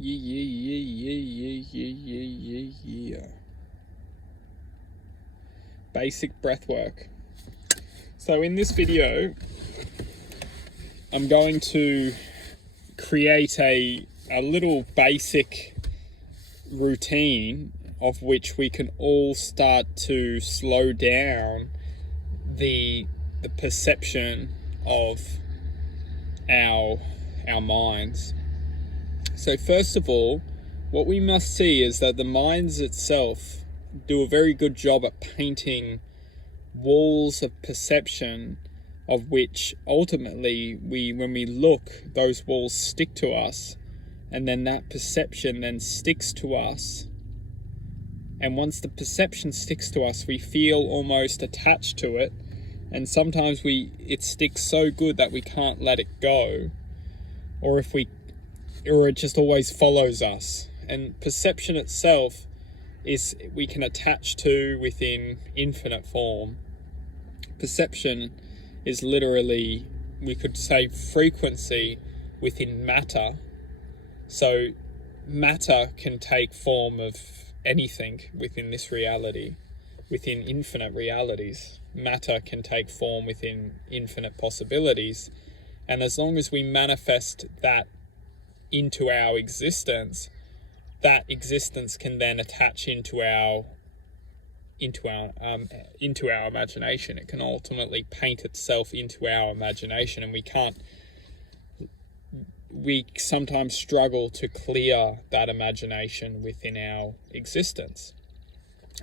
Yeah. Basic breathwork. So in this video, I'm going to create a little basic routine of which we can all start to slow down the perception of our minds. So first of all, what we must see is that the minds itself do a very good job at painting walls of perception, of which ultimately when we look, those walls stick to us, and then that perception then sticks to us. And once the perception sticks to us, we feel almost attached to it, and sometimes it sticks so good that we can't let it go, or it just always follows us. And perception itself we can attach to within infinite form. Perception is literally, we could say, frequency within matter. So matter can take form of anything within this reality, within infinite realities. Matter can take form within infinite possibilities. And as long as we manifest that into our existence, that existence can then attach into our imagination. It can ultimately paint itself into our imagination, and we sometimes struggle to clear that imagination within our existence.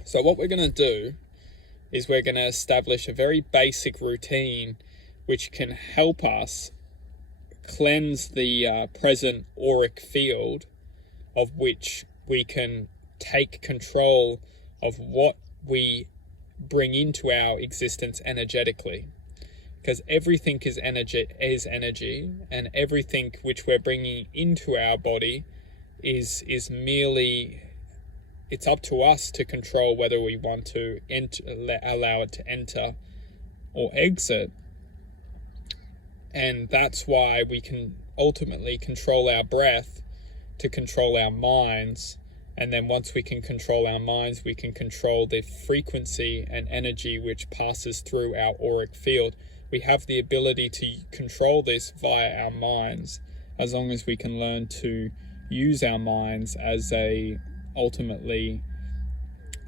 So what we're going to do is we're going to establish a very basic routine which can help us cleanse the present auric field, of which we can take control of what we bring into our existence energetically. Because everything is energy, and everything which we're bringing into our body is merely, it's up to us to control whether we want to allow it to enter or exit. And that's why we can ultimately control our breath to control our minds. And then once we can control our minds, we can control the frequency and energy which passes through our auric field. We have the ability to control this via our minds, as long as we can learn to use our minds as ultimately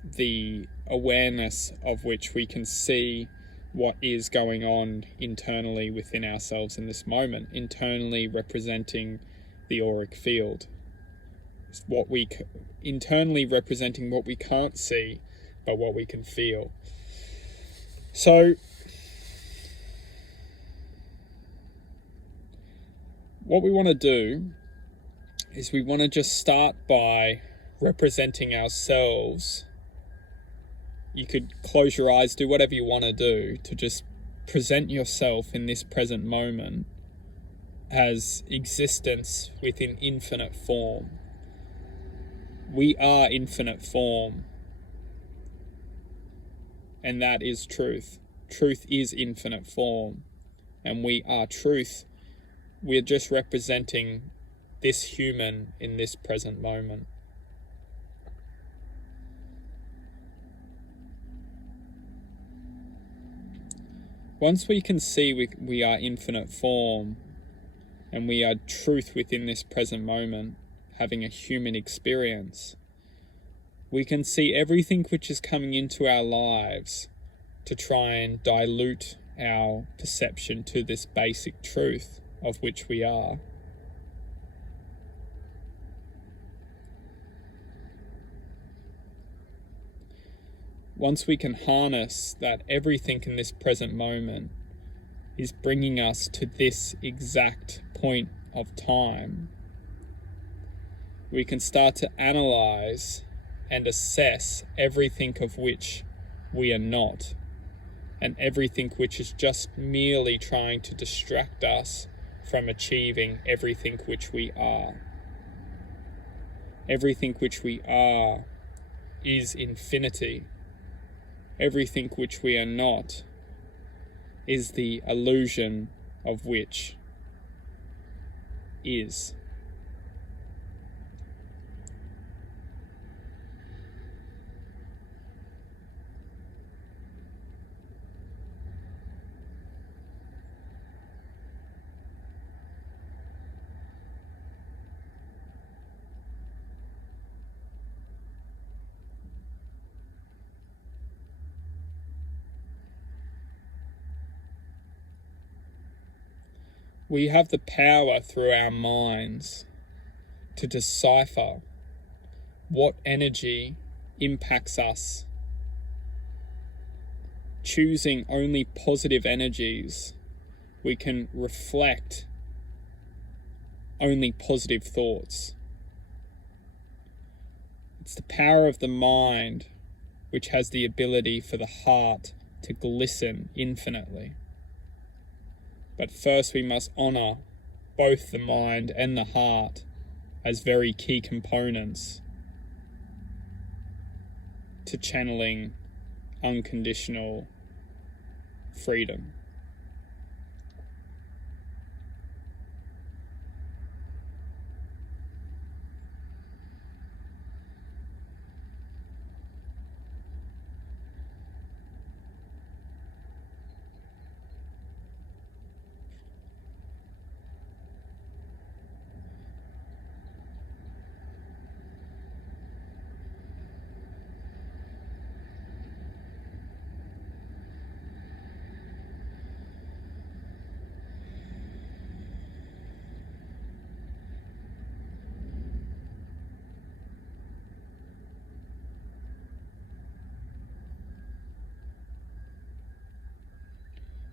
the awareness of which we can see what is going on internally within ourselves in this moment, internally representing the auric field. Internally representing what we can't see, but what we can feel. So what we want to do is we want to just start by representing ourselves. You could close your eyes, do whatever you want to do to just present yourself in this present moment as existence within infinite form. We are infinite form, and that is truth. Truth is infinite form, and we are truth. We're just representing this human in this present moment. Once we can see we are infinite form, and we are truth within this present moment, having a human experience, we can see everything which is coming into our lives to try and dilute our perception to this basic truth of which we are. Once we can harness that everything in this present moment is bringing us to this exact point of time, we can start to analyze and assess everything of which we are not, and everything which is just merely trying to distract us from achieving everything which we are. Everything which we are is infinity. Everything which we are not is the illusion of which is. We have the power through our minds to decipher what energy impacts us, choosing only positive energies. We can reflect only positive thoughts. It's the power of the mind which has the ability for the heart to glisten infinitely. But first we must honour both the mind and the heart as very key components to channeling unconditional freedom.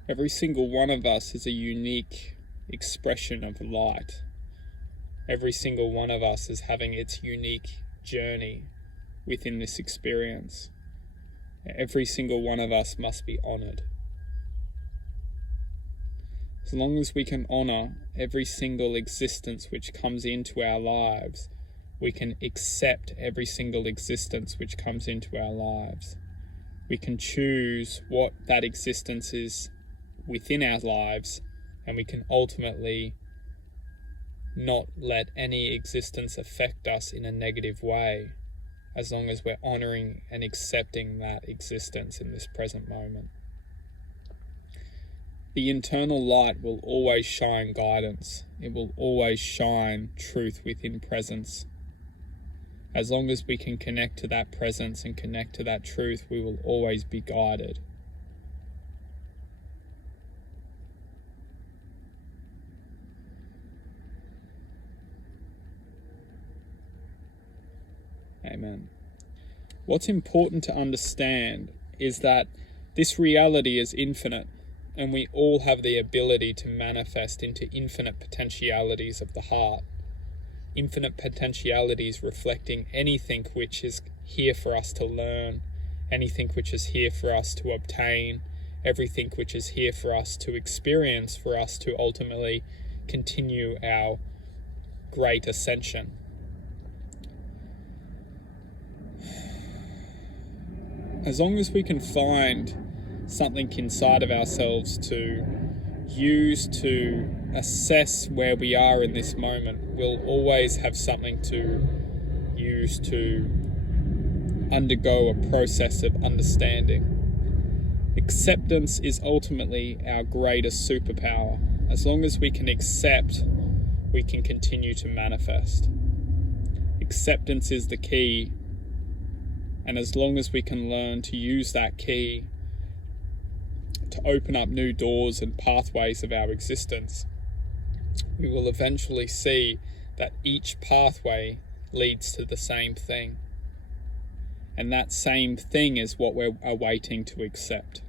Every single one of us is a unique expression of light. Every single one of us is having its unique journey within this experience. Every single one of us must be honoured. As long as we can honour every single existence which comes into our lives, we can accept every single existence which comes into our lives. We can choose what that existence is within our lives, and we can ultimately not let any existence affect us in a negative way, as long as we're honouring and accepting that existence in this present moment. The internal light will always shine guidance. It will always shine truth within presence. As long as we can connect to that presence and connect to that truth, we will always be guided. Amen. What's important to understand is that this reality is infinite, and we all have the ability to manifest into infinite potentialities of the heart. Infinite potentialities reflecting anything which is here for us to learn, anything which is here for us to obtain, everything which is here for us to experience, for us to ultimately continue our great ascension. As long as we can find something inside of ourselves to use to assess where we are in this moment, we'll always have something to use to undergo a process of understanding. Acceptance is ultimately our greatest superpower. As long as we can accept, we can continue to manifest. Acceptance is the key. And as long as we can learn to use that key to open up new doors and pathways of our existence, we will eventually see that each pathway leads to the same thing. And that same thing is what we're awaiting to accept.